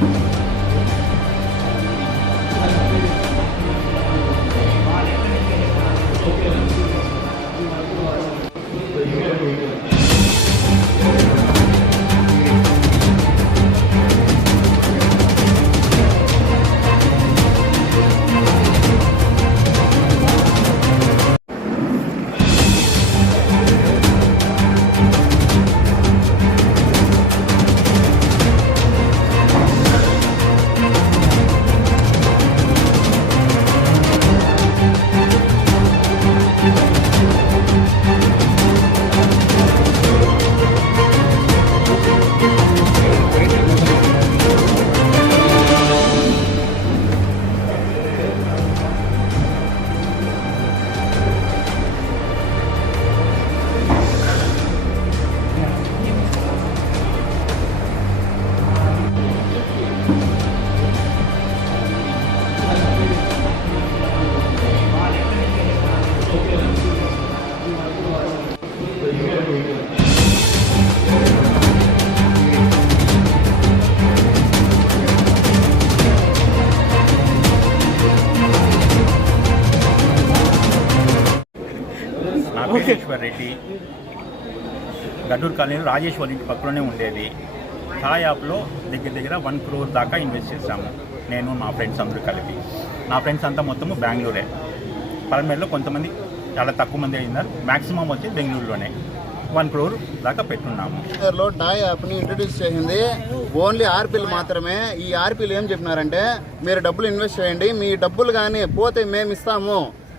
Thank you. నా పేరేశ్వర్ రెడ్డి గడ్డూర్ కాలనీలో రాజేశ్వర్ ఇంటి పక్కలోనే ఉండేది యాప్లో దగ్గర దగ్గర వన్ క్రోర్ దాకా ఇన్వెస్ట్ చేశాము నేను నా ఫ్రెండ్స్ అందరూ కలిపి నా ఫ్రెండ్స్ అంతా మొత్తము బెంగళూరే పరమేడ్లో కొంతమంది చాలా తక్కువ మంది అయినారు మ్యాక్సిమం వచ్చి బెంగళూరులోనే వన్ క్రోర్ దాకా పెట్టున్నాము యాప్ని ఇంట్రొడ్యూస్ చేసింది ఓన్లీ ఆర్పిల్ మాత్రమే ఈ ఆర్పిల్ ఏం చెప్పినారంటే మీరు డబ్బులు ఇన్వెస్ట్ చేయండి మీ డబ్బులు కానీ పోతే మేము ఇస్తాము